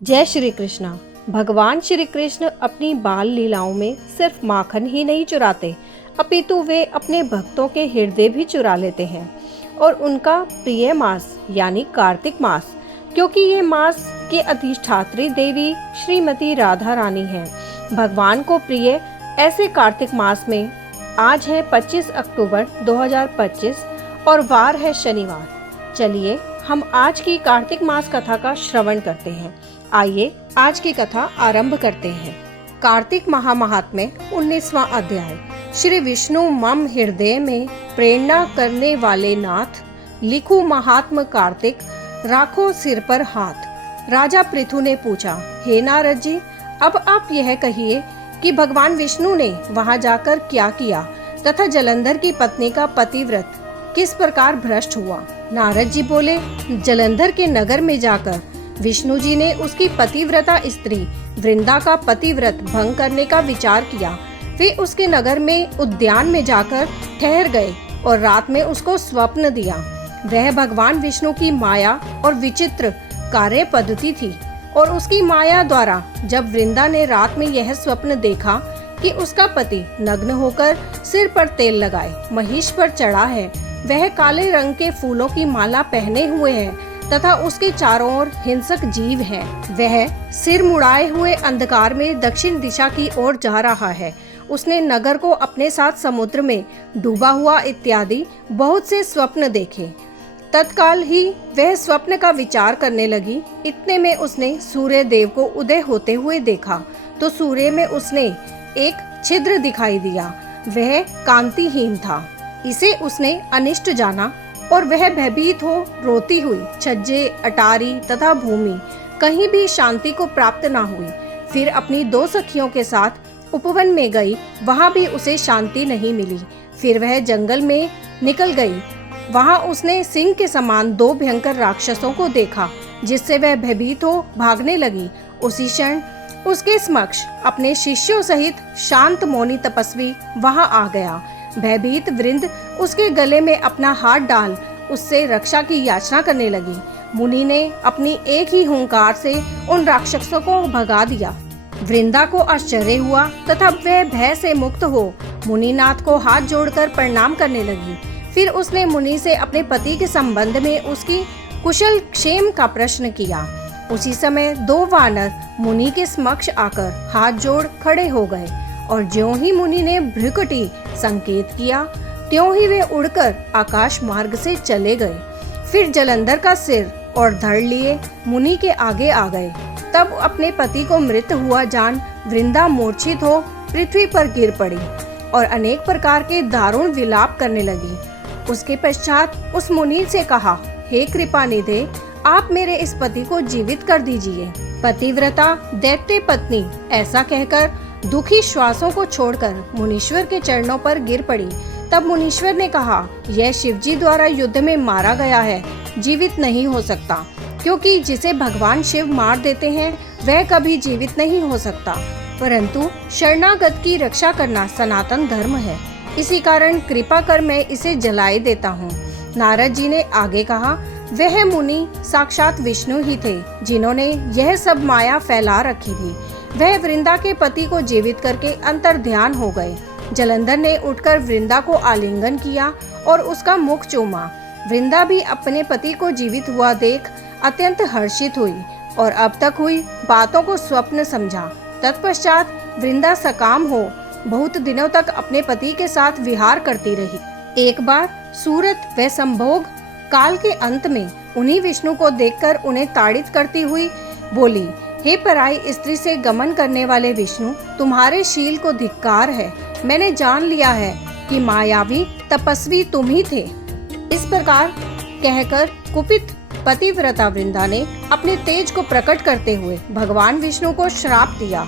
जय श्री कृष्णा। भगवान श्री कृष्ण अपनी बाल लीलाओं में सिर्फ माखन ही नहीं चुराते, अपितु वे अपने भक्तों के हृदय भी चुरा लेते हैं। और उनका प्रिय मास यानी कार्तिक मास, क्योंकि ये मास के अधिष्ठात्री देवी श्रीमती राधा रानी हैं। भगवान को प्रिय ऐसे कार्तिक मास में आज है 25 अक्टूबर 2025 और वार है शनिवार। चलिए हम आज की कार्तिक मास कथा का श्रवण करते हैं। आइए आज की कथा आरंभ करते हैं। कार्तिक महात्म्य 19वां अध्याय। श्री विष्णु मम हृदय में प्रेरणा करने वाले नाथ, लिखू महात्म कार्तिक, राखो सिर पर हाथ। राजा पृथु ने पूछा, हे नारद जी, अब आप यह कहिए कि भगवान विष्णु ने वहां जाकर क्या किया तथा जलंधर की पत्नी का पतिव्रत किस प्रकार भ्रष्ट हुआ। नारद जी बोले, जलंधर के नगर में जाकर विष्णु जी ने उसकी पतिव्रता स्त्री वृंदा का पतिव्रत भंग करने का विचार किया। वे उसके नगर में उद्यान में जाकर ठहर गए और रात में उसको स्वप्न दिया। वह भगवान विष्णु की माया और विचित्र कार्य पद्धति थी। और उसकी माया द्वारा जब वृंदा ने रात में यह स्वप्न देखा कि उसका पति नग्न होकर सिर पर तेल लगाए महिष पर चढ़ा है, वह काले रंग के फूलों की माला पहने हुए है तथा उसके चारों ओर हिंसक जीव है, वह सिर मुड़ाए हुए अंधकार में दक्षिण दिशा की ओर जा रहा है। उसने नगर को अपने साथ समुद्र में डूबा हुआ इत्यादि बहुत से स्वप्न देखे। तत्काल ही वह स्वप्न का विचार करने लगी। इतने में उसने सूर्य देव को उदय होते हुए देखा तो सूर्य में उसने एक छिद्र दिखाई दिया। वह कांतिहीन था। इसे उसने अनिष्ट जाना और वह भयभीत हो रोती हुई छज्जे, अटारी तथा भूमि कहीं भी शांति को प्राप्त न हुई। फिर अपनी 2 सखियों के साथ उपवन में गई, वहां भी उसे शांति नहीं मिली। फिर वह जंगल में निकल गई। वहां उसने सिंह के समान 2 भयंकर राक्षसों को देखा, जिससे वह भयभीत हो भागने लगी। उसी क्षण उसके समक्ष अपने शिष्यों सहित शांत मौनी तपस्वी वहां आ गया। भयभीत वृंद उसके गले में अपना हाथ डाल उससे रक्षा की याचना करने लगी। मुनि ने अपनी एक ही हुंकार से उन राक्षसों को भगा दिया। वृंदा को आश्चर्य हुआ तथा वह भय से मुक्त हो मुनिनाथ को हाथ जोड़कर प्रणाम करने लगी। फिर उसने मुनि से अपने पति के संबंध में उसकी कुशल क्षेम का प्रश्न किया। उसी समय 2 वानर मुनि के समक्ष आकर हाथ जोड़ खड़े हो गए और ज्यों ही मुनि ने भ्रुकुटी संकेत किया, त्यों ही वे उड़कर आकाश मार्ग से चले गए। फिर जलंधर का सिर और धड़ लिए मुनि के आगे आ गए। तब अपने पति को मृत हुआ जान वृंदा मूर्छित हो पृथ्वी पर गिर पड़ी और अनेक प्रकार के दारुण विलाप करने लगी। उसके पश्चात उस मुनि से कहा, हे कृपानिधे, आप मेरे इस पति को जीवित कर दीजिए। पतिव्रता दैत्य पत्नी ऐसा कहकर दुखी श्वासों को छोड़कर मुनीश्वर के चरणों पर गिर पड़ी। तब मुनीश्वर ने कहा, यह शिवजी द्वारा युद्ध में मारा गया है, जीवित नहीं हो सकता, क्योंकि जिसे भगवान शिव मार देते हैं वह कभी जीवित नहीं हो सकता। परंतु शरणागत की रक्षा करना सनातन धर्म है, इसी कारण कृपा कर मैं इसे जलाए देता हूँ। नारद जी ने आगे कहा, वह मुनि साक्षात विष्णु ही थे, जिन्होंने यह सब माया फैला रखी थी। वह वृंदा के पति को जीवित करके अंतर ध्यान हो गए। जलंधर ने उठकर वृंदा को आलिंगन किया और उसका मुख चूमा। वृंदा भी अपने पति को जीवित हुआ देख अत्यंत हर्षित हुई और अब तक हुई बातों को स्वप्न समझा। तत्पश्चात वृंदा सकाम हो बहुत दिनों तक अपने पति के साथ विहार करती रही। एक बार सूरत व संभोग काल के अंत में उन्हीं विष्णु को देखकर उन्हें ताड़ित करती हुई बोली, हे पराई स्त्री से गमन करने वाले विष्णु, तुम्हारे शील को धिक्कार है। मैंने जान लिया है कि मायावी तपस्वी तुम ही थे। इस प्रकार कहकर कुपित पतिव्रता वृंदा ने अपने तेज को प्रकट करते हुए भगवान विष्णु को श्राप दिया।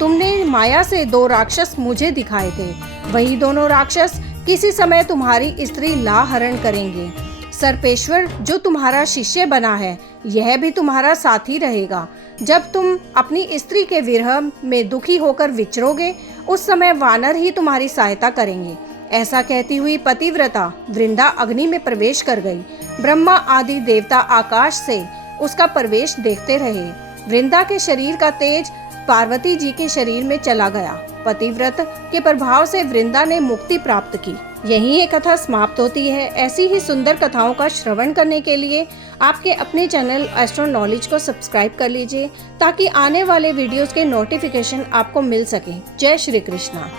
तुमने माया से 2 राक्षस मुझे दिखाए थे, वही दोनों राक्षस किसी समय तुम्हारी स्त्री ला हरण करेंगे। सर्पेश्वर जो तुम्हारा शिष्य बना है, यह भी तुम्हारा साथी रहेगा। जब तुम अपनी स्त्री के विरह में दुखी होकर विचरोगे, उस समय वानर ही तुम्हारी सहायता करेंगे। ऐसा कहती हुई पतिव्रता वृंदा अग्नि में प्रवेश कर गई। ब्रह्मा आदि देवता आकाश से उसका प्रवेश देखते रहे। वृंदा के शरीर का तेज पार्वती जी के शरीर में चला गया। पतिव्रत के प्रभाव से वृंदा ने मुक्ति प्राप्त की। यहीं ये कथा समाप्त होती है। ऐसी ही सुंदर कथाओं का श्रवण करने के लिए आपके अपने चैनल एस्ट्रो नॉलेज को सब्सक्राइब कर लीजिए, ताकि आने वाले वीडियोस के नोटिफिकेशन आपको मिल सके। जय श्री कृष्णा।